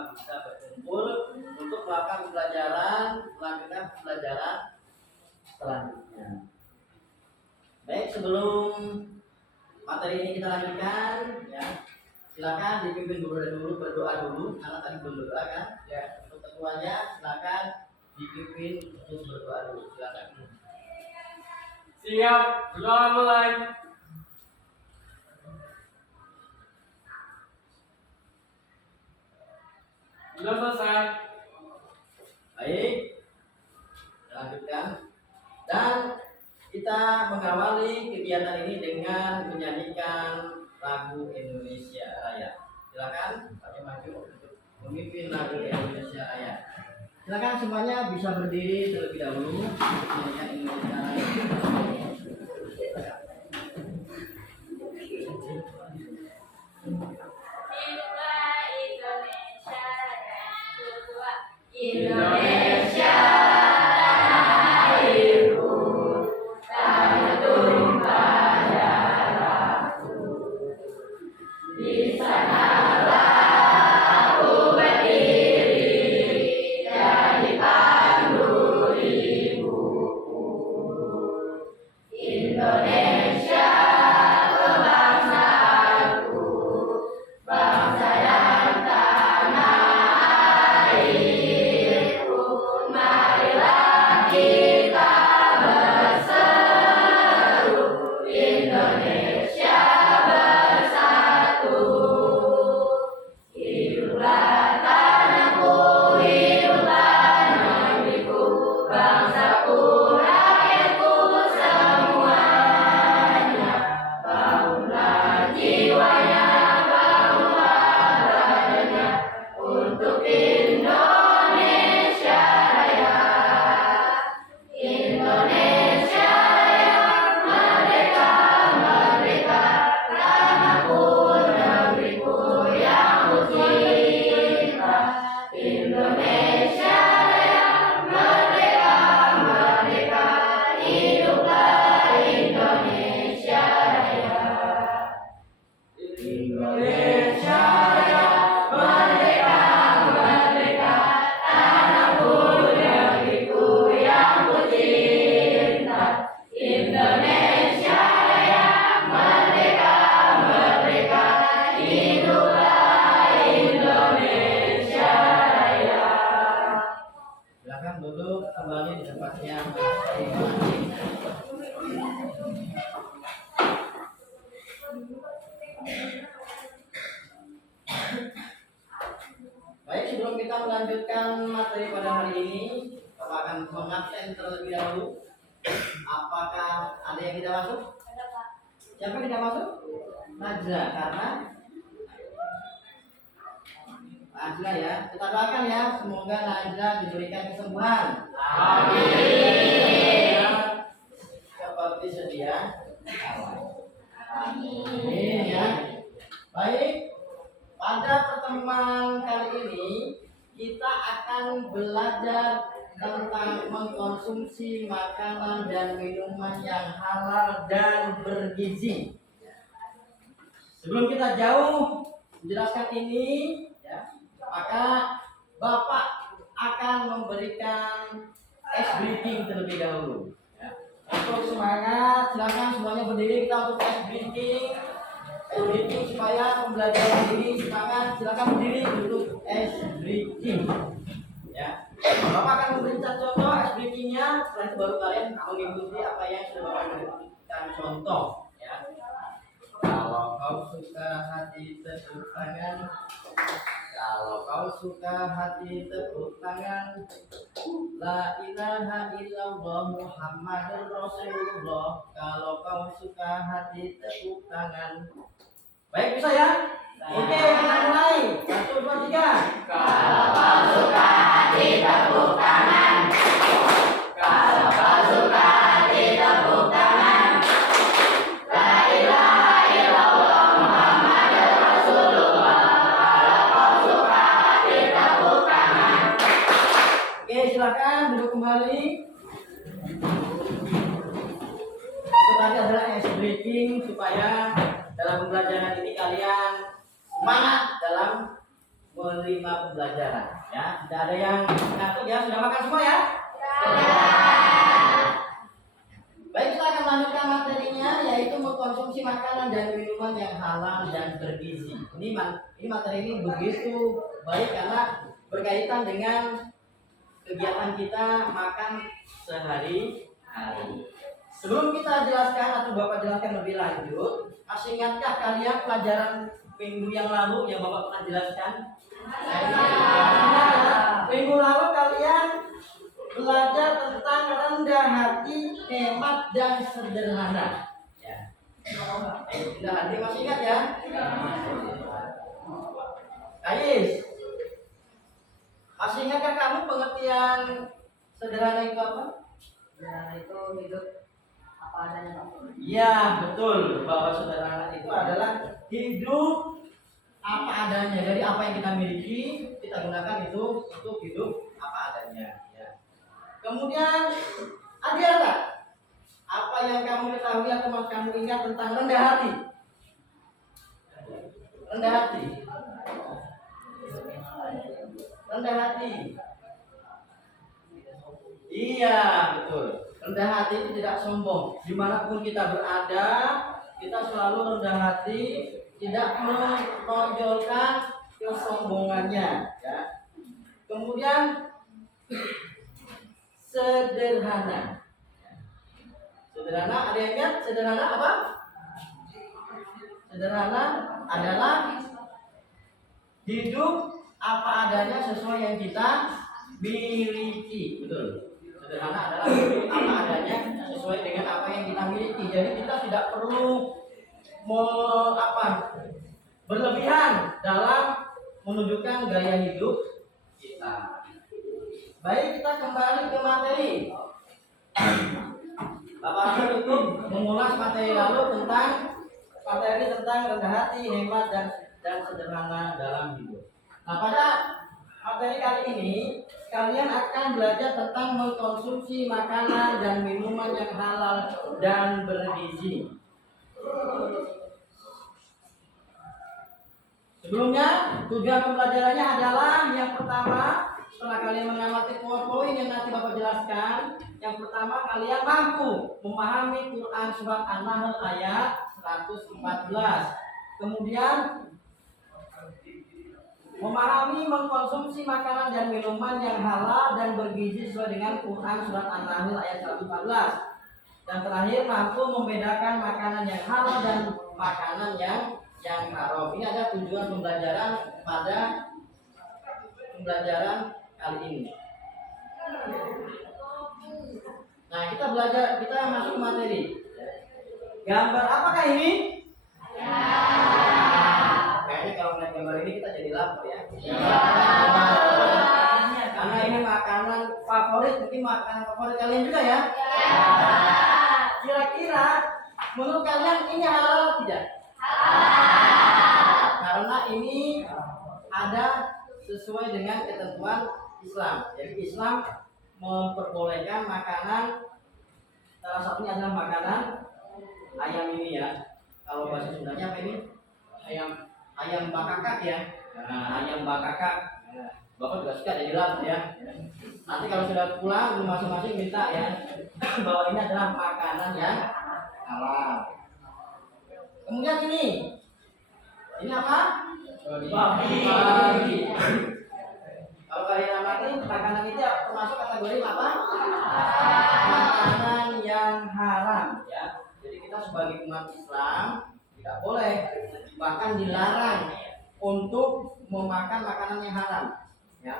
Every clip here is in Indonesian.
semua bisa berkumpul untuk melakukan pelajaran selanjutnya. Baik, sebelum materi ini kita lanjutkan, ya, silakan dipimpin berdoa dulu karena tadi belum berdoa kan, ya. Untuk ketuanya silakan dipimpin untuk berdoa dulu, silakan. Siap, berdoa mulai. Sudah selesai. Baik, lanjutkan. Dan kita mengawali kegiatan ini dengan menyanyikan lagu Indonesia Raya. Silakan, Pak maju untuk memimpin lagu Indonesia Raya. Silakan semuanya bisa berdiri terlebih dahulu untuk menyanyikan Indonesia Raya. Indonesia airku, tanah tumpah darahku. Di sanalah aku berdiri dan dipandu ibuku. Indonesia kebangsaanku, bangsa dan tanah airku. Marilah kita berseru, Indonesia bersatu. Hiduplah tanahku, hiduplah negeriku, bangsaku, rakyatku semuanya. Bangunlah jiwanya, bangunlah badannya untuk Indonesia Raya. Indonesia Raya, merdeka, merdeka, tanahku, negeriku yang ku cinta. Indonesia Raya, merdeka, merdeka, hiduplah Indonesia Raya. Indonesia Raya, merdeka, merdeka, tanahku, negeriku yang ku cinta. Indonesia Raya, merdeka, merdeka, hiduplah Indonesia Raya. Silakan duduk kembali di tempatnya masing-masing. Baik, sebelum kita melanjutkan materi pada hari ini, Bapak akan mengabsen terlebih dahulu. Apakah ada yang tidak masuk? Siapa yang tidak masuk? Najla, karena Najla ya. Kita doakan ya, semoga Najla diberikan kesembuhan. Amin. Seperti sedia. Amin. Ya. Baik, pada pertemuan kali ini kita akan belajar tentang mengkonsumsi makanan dan minuman yang halal dan bergizi. Sebelum kita jauh menjelaskan ini, ya, maka Bapak akan memberikan ice breaking terlebih dahulu. Ya. Untuk semangat, silakan semuanya berdiri kita untuk ice breaking. Ice breaking supaya pembelajaran ini semangat. Silakan berdiri untuk ice breaking. Ya. Bapak akan memberikan contoh ice breakingnya. Setelah itu baru kalian mengikuti apa yang sudah Bapak berikan contoh. Ya. Kalau kau suka hati tepuk tangan. Kalau kau suka hati tepuk tangan. La ilaha illallah Muhammadur Rasulullah. Kalau kau suka hati tepuk tangan. Baik, bisa ya? Oke, kita mulai. 1, 2, 3. Kalau kau suka hati tepuk tangan. Kalau kau suka hati tepuk tangan. La ilaha illallah Muhammadur Rasulullah. Kalau kau suka hati tepuk tangan. Oke, silakan duduk kembali. Itu tadi adalah ice breaking supaya dalam pembelajaran ini kalian semangat dalam menerima pembelajaran. Ya, tidak ada yang ngantuk ya. Sudah makan semua ya? Baik, kita akan lanjutkan materinya, yaitu mengkonsumsi makanan dan minuman yang halal dan bergizi. Ini materi ini begitu baik karena berkaitan dengan kegiatan kita makan sehari-hari. Sebelum kita jelaskan atau Bapak jelaskan lebih lanjut, masih ingatkah kalian pelajaran minggu yang lalu yang Bapak pernah jelaskan? Minggu lalu kalian belajar tentang rendah hati, hemat, dan sederhana. Ya. Rendah hati masih ingat ya? Kais, masih ingatkah kamu pengertian sederhana itu apa? Sederhana itu hidup apa adanya, Pak. Iya, betul. Bahwa sederhana itu adalah hidup apa adanya. Jadi apa yang kita miliki, kita gunakan itu untuk hidup apa adanya. Ya. Kemudian, ada apa yang kamu ketahui atau kamu ingat tentang rendah hati? Rendah hati. Rendah hati. Iya, betul. Rendah hati itu tidak sombong. Dimanapun kita berada, kita selalu rendah hati, tidak menonjolkan kesombongannya. Ya. Kemudian sederhana. Sederhana, ada yang ingat? Sederhana apa? Sederhana adalah hidup apa adanya sesuai yang kita miliki. Betul. Sederhana adalah hidup apa adanya sesuai dengan apa yang kita miliki. Jadi kita tidak perlu berlebihan dalam menunjukkan gaya hidup kita. Baik, kita kembali ke materi. Bapak untuk mengulas materi lalu tentang rendah hati, hemat, dan sederhana dalam hidup. Nah, pada materi kali ini kalian akan belajar tentang mengkonsumsi makanan dan minuman yang halal dan bergizi. Sebelumnya, tujuan pembelajarannya adalah yang pertama, setelah kalian mengamati poin-poin yang nanti Bapak jelaskan, yang pertama kalian mampu memahami Quran surat An-Nahl ayat 114. Kemudian memahami mengkonsumsi makanan dan minuman yang halal dan bergizi sesuai dengan Quran surat An-Nahl ayat 114. Dan terakhir mampu membedakan makanan yang halal dan makanan yang haram. Ini ada tujuan pembelajaran pada pembelajaran kali ini. Nah, kita masuk ke materi. Gambar apakah ini? Kayaknya kalau melihat gambar ini kita jadi lapar ya. Karena ini makanan favorit, mungkin makanan favorit kalian juga ya. Kira-kira menurut kalian ini halal atau tidak? Karena ini ada sesuai dengan ketentuan Islam. Jadi Islam memperbolehkan makanan, salah satunya adalah makanan ayam ini ya. Kalau bahasa Sundanya apa ini? Ayam bakakak ya. Nah, ayam bakakak. Bapak juga suka jadi lapar ya. Nanti kalau sudah pulang masing-masing minta ya bahwa ini adalah makanan yang halal. Kemudian ini apa? Babi. Kalau kalian amati makanan itu termasuk kategori apa? Makanan yang haram ya. Jadi kita sebagai umat Islam tidak boleh, bahkan dilarang untuk memakan makanan yang haram ya.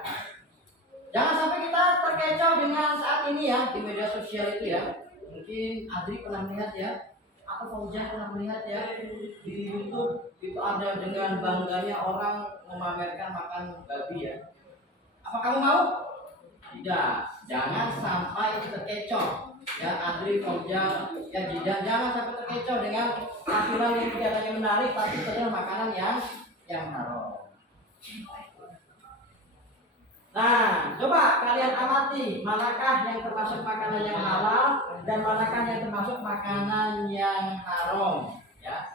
Jangan sampai kita terkecoh dengan saat ini ya di media sosial itu ya. Mungkin Adri pernah melihat ya, atau Fauzan pernah melihat ya di YouTube itu ada dengan bangganya orang memamerkan makan babi ya. Apa kamu mau? Tidak. Jangan sampai terkecoh ya Adri, Fauzan, ya jangan sampai terkecoh dengan tampilan yang kelihatannya menarik tapi itu adalah makanan yang haram. Nah, coba kalian amati manakah yang termasuk makanan yang halal dan manakah yang termasuk makanan yang haram ya.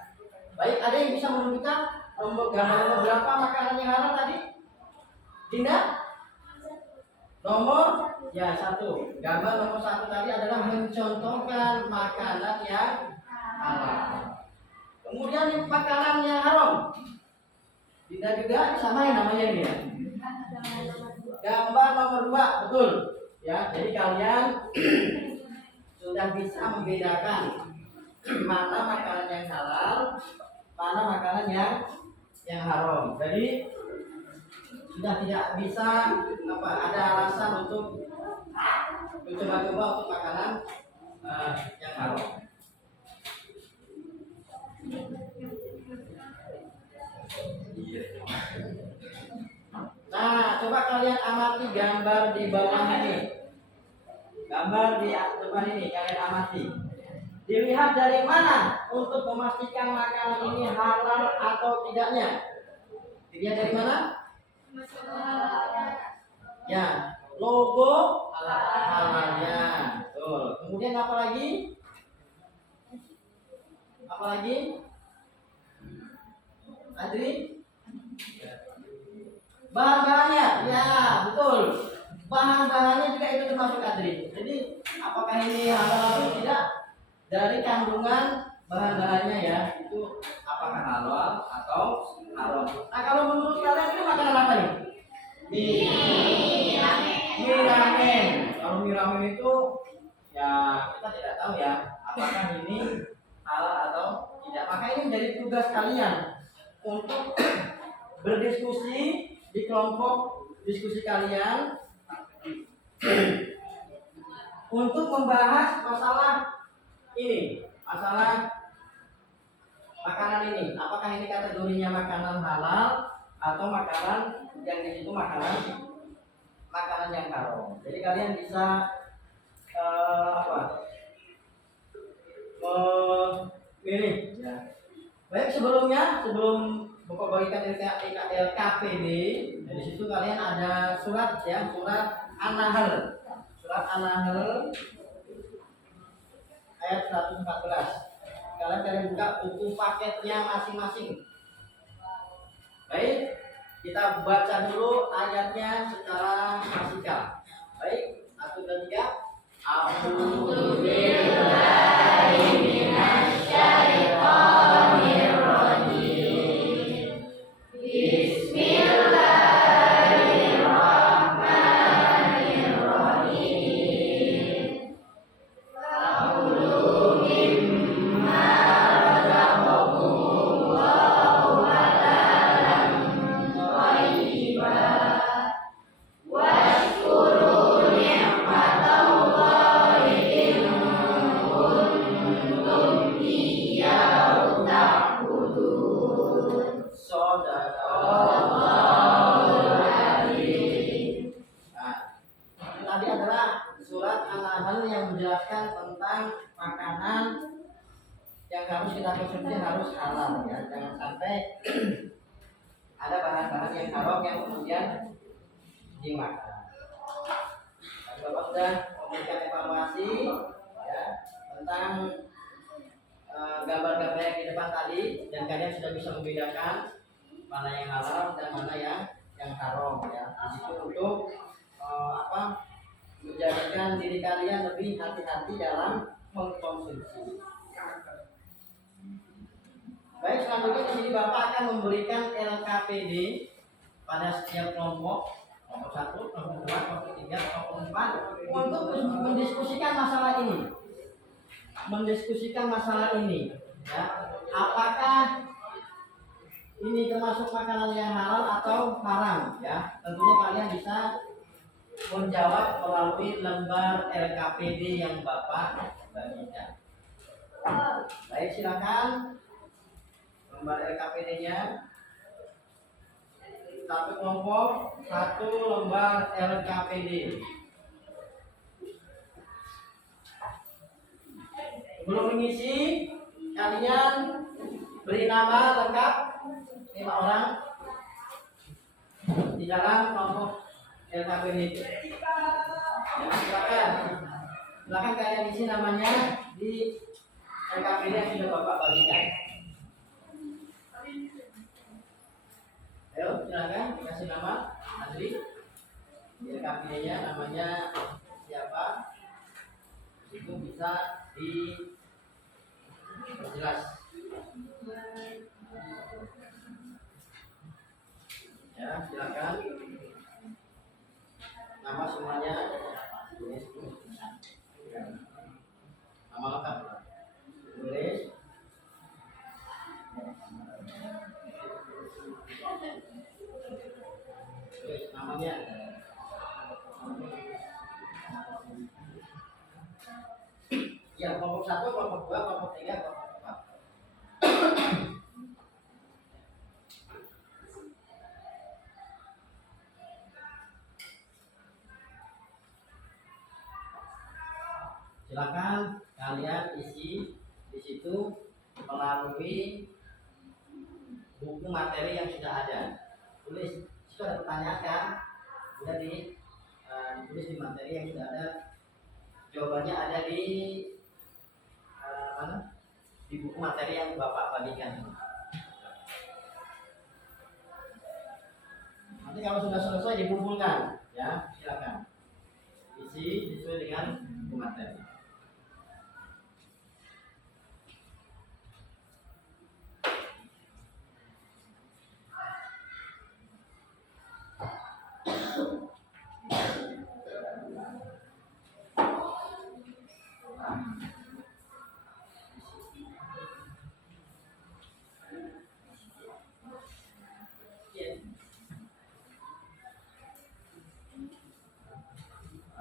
Baik, ada yang bisa menunjukkan gambar berapa makanan yang halal tadi? Dinda? Nomor ya 1. Gambar nomor 1 tadi adalah mencontohkan makanan yang halal. Kemudian makanan yang haram. Dinda juga samain namanya ini ya. Gambar nomor 2, betul. Ya, jadi kalian sudah bisa membedakan mana makanan yang halal, mana makanan yang haram. Jadi sudah tidak bisa ada alasan untuk mencoba-coba untuk makanan yang haram. Nah, coba kalian amati gambar di bawah ini. Gambar di depan ini kalian amati. Dilihat dari mana untuk memastikan makanan ini halal atau tidaknya? Dilihat dari mana? Ya, logo halalnya. Betul. Kemudian apa lagi? Apa lagi? Adri? Bahan-bahannya, ya betul. Bahan-bahannya juga itu termasuk Adri. Jadi apakah ini halal atau tidak? Dari kandungan bahan-bahannya ya, itu apakah halal atau haram? Nah, kalau menurut kalian ini makanan apa nih? Mie ramen. Kalau mie ramen itu ya kita tidak tahu ya apakah ini halal atau tidak. Maka ini menjadi tugas kalian untuk berdiskusi di kelompok diskusi kalian untuk membahas masalah ini, masalah makanan ini. Apakah ini kategorinya makanan halal atau makanan yang di situ makanan yang haram. Jadi kalian bisa memilih. Ya. Baik, sebelum buka bagikan LKPD, di situ kalian ada surat ya, surat An-Nahl. Surat An-Nahl ayat 114. Kalian buka buku paketnya masing-masing. Baik, kita baca dulu ayatnya secara musikal. Baik, 1, 2, 3. A'udzubillahi minasyaitonir rajim. Bismillahirrahmanirrahim. Fakulu mimma razaqakumullahu halalan thayyiban washkuru ni'matallahi in kuntum iyyahu ta'budun. Shadaqallahul adzim. Nah, tadi adalah surat An-Nahl yang menjelaskan tentang makanan yang harus kita konsumsi harus halal ya. Jangan sampai ada bahan-bahan yang haram yang kemudian dimakan. Dan Bapak sudah memberikan evaluasi ya, tentang gambar-gambar yang di depan tadi, dan kalian sudah bisa membedakan mana yang halal dan mana yang haram ya. Di situ untuk menjadikan diri kalian lebih hati-hati dalam mengkonsumsi. Baik, selanjutnya di sini Bapak akan memberikan LKPD pada setiap kelompok, kelompok 1, kelompok 2, kelompok 3, kelompok 4 untuk mendiskusikan masalah ini. Ya. Apakah ini termasuk makanan yang halal atau haram ya? Tentunya kalian bisa menjawab melalui lembar LKPD yang Bapak bagikan. Baik, silakan lembar LKPD-nya. Satu kelompok, 1 lembar LKPD. Belum mengisi, kalian beri nama lengkap 5 orang di dalam kelompok LKPD. Ya, silakan kalian isi namanya di LKPD yang sudah Bapak bagikan. Ayo, silakan kasih nama. Adri, ya KPI-nya namanya siapa? Itu bisa diperjelas. Ya, silakan. Nama semuanya. Nama lengkap. Tulis. Tulis namanya. Ya, kelompok 1, kelompok 2, kelompok 3, kelompok 4. Silakan kalian isi di situ melalui buku materi yang sudah ada. Tulis, sudah ada pertanyaan kan? Sudah ditulis di materi yang sudah ada. Jawabannya ada di mana? Di buku materi yang Bapak bagikan. Nanti kalau sudah selesai dikumpulkan, ya silakan isi sesuai dengan buku materi.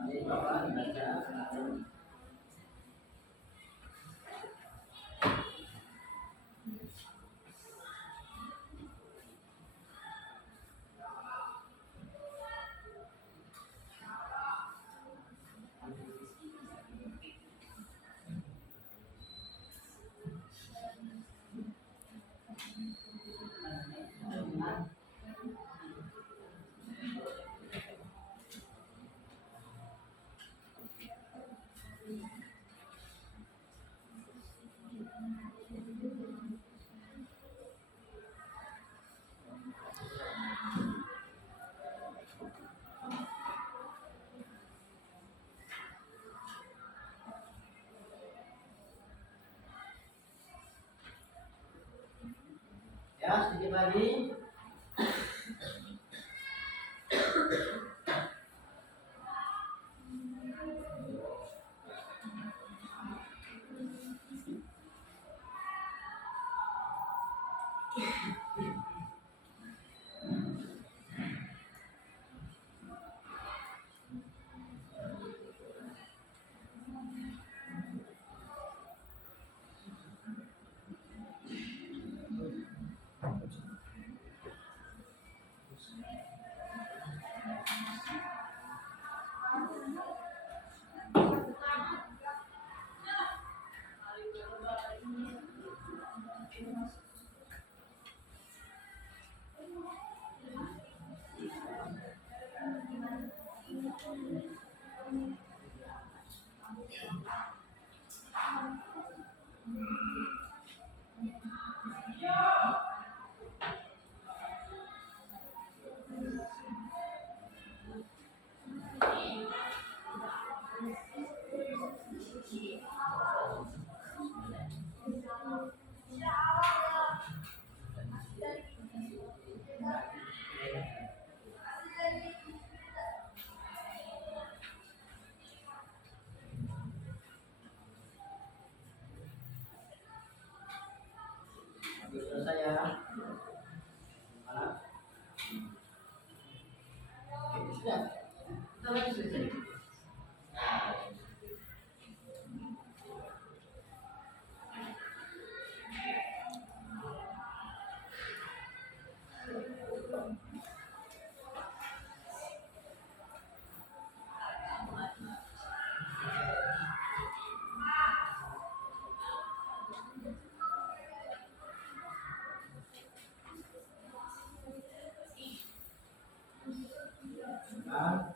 Ini Bapak baca. Ya, sedikit lagi. Selesai ya. Mana? Oke, sudah. Kita lagi selesai. Nah,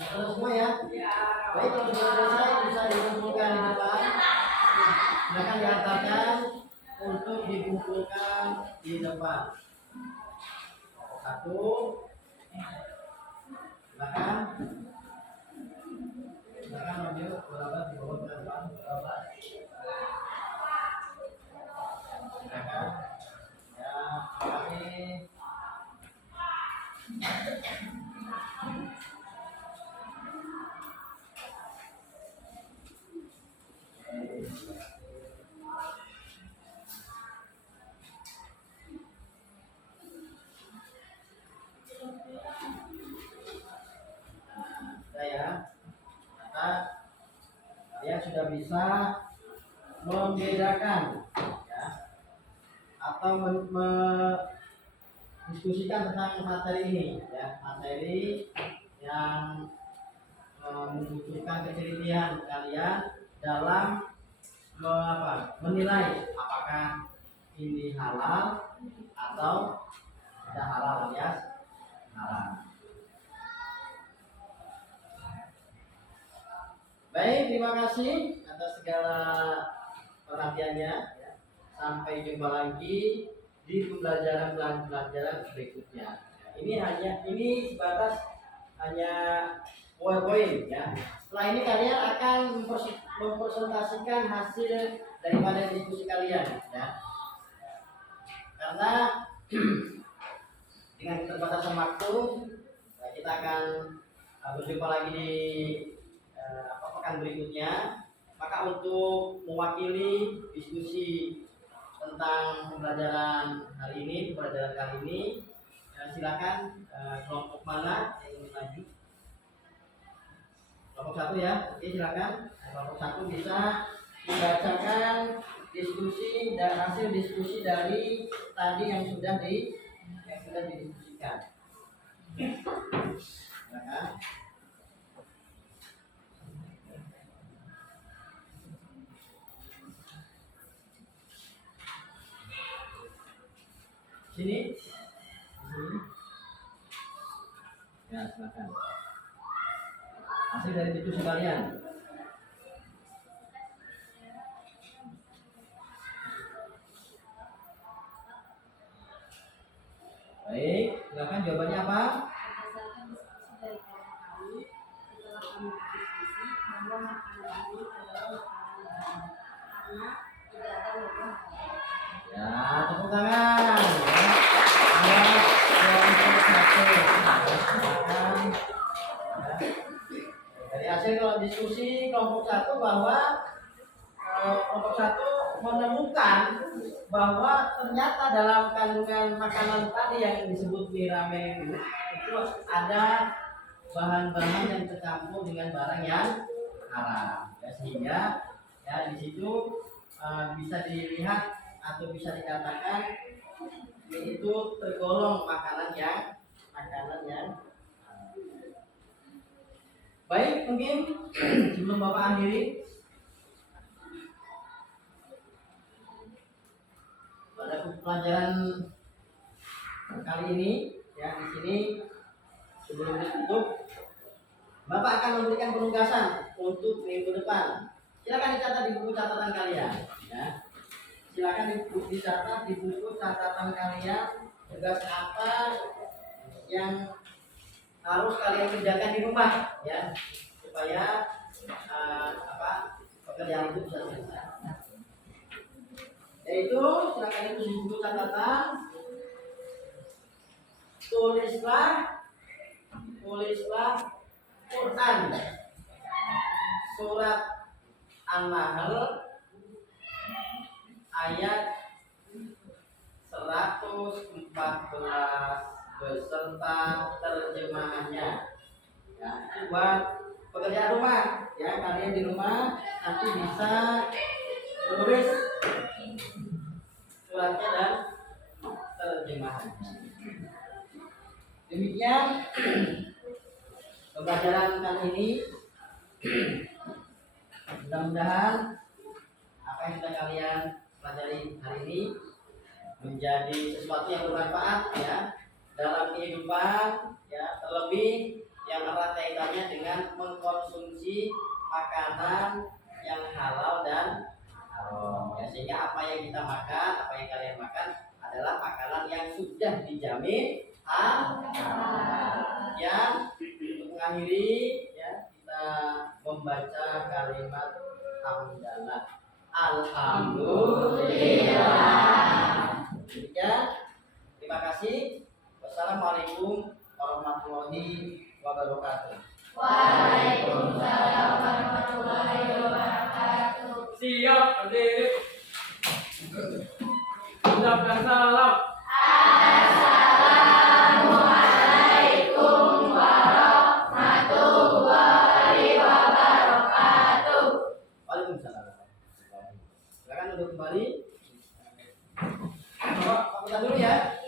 Terus semua ya. Baik, kalau sudah selesai bisa dikumpulkan di depan. Silakan diantarkan untuk dikumpulkan di depan. Satu, silakan. Silakan ambil beberapa di bawah ke depan, beberapa. Silakan. Ya, kami. Ya, maka kalian sudah bisa membedakan ya, atau mendiskusikan tentang materi ini ya, materi yang membutuhkan ketelitian kalian dalam menilai apakah ini halal atau tidak halal alias halal. Baik, terima kasih atas segala perhatiannya. Ya. Sampai jumpa lagi di pembelajaran berikutnya. Ini sebatas hanya PowerPoint ya. Setelah ini kalian akan mempresentasikan hasil daripada diskusi kalian ya. Karena dengan keterbatasan waktu kita akan berjumpa lagi di pekan berikutnya. Maka untuk mewakili diskusi tentang pembelajaran kali ini, silakan kelompok mana yang ingin maju? Kelompok 1 ya, oke silakan. Kelompok 1 bisa membacakan diskusi dan hasil diskusi dari tadi yang sudah didiskusikan. Silakan. Sini. Ya, silakan. Hasil dari diskusi kalian. Baik, silakan jawabannya apa? Berdasarkan diskusi dari kami, setelah kami berdiskusi bahwa makanan ini adalah makanan karena tidak ada logo halal. Ya, tepuk tangan. Ya, kelompok 1. Silakan. Ya. Dari hasil diskusi kelompok 1 bahwa kelompok 1 menemukan bahwa ternyata dalam kandungan makanan tadi yang disebut mie ramen itu ada bahan-bahan yang tercampur dengan barang yang haram. Ya, sehingga ya di situ bisa dilihat atau bisa dikatakan itu tergolong makanan yang baik. Mungkin sebelum Bapak akhiri, pada pelajaran kali ini ya, di sini sebelum ditutup Bapak akan memberikan penugasan untuk minggu depan. Silakan dicatat di buku catatan kalian ya. Silakan dicatat di buku catatan kalian tugas apa yang harus kalian kerjakan di rumah ya, supaya pekerjaan itu bisa selesai. Yaitu silakan itu di buku catatan, tulislah Quran surat An-Nahl ayat 114 beserta terjemahannya ya, itu buat pekerjaan rumah ya. Kalian di rumah nanti bisa tulis suratnya dan terjemahannya. Demikian pembelajaran kali ini. Mudah-mudahan apa yang sudah kalian pelajari hari ini menjadi sesuatu yang bermanfaat ya dalam kehidupan ya, terlebih yang erat kaitannya dengan mengkonsumsi makanan yang halal dan haram. Ya, sehingga apa yang kita makan, apa yang kalian makan adalah makanan yang sudah dijamin halal. Yang untuk mengakhiri ya kita membaca kalimat hamdalah. Alhamdulillah. Ya, terima kasih. Wassalamualaikum warahmatullahi wabarakatuh. Waalaikumsalam warahmatullahi wabarakatuh. Siap berdiri. Ucapkan salam. Assalamualaikum warahmatullahi wabarakatuh. Waalaikumsalam. Silakan duduk kembali. Pak, dulu ya.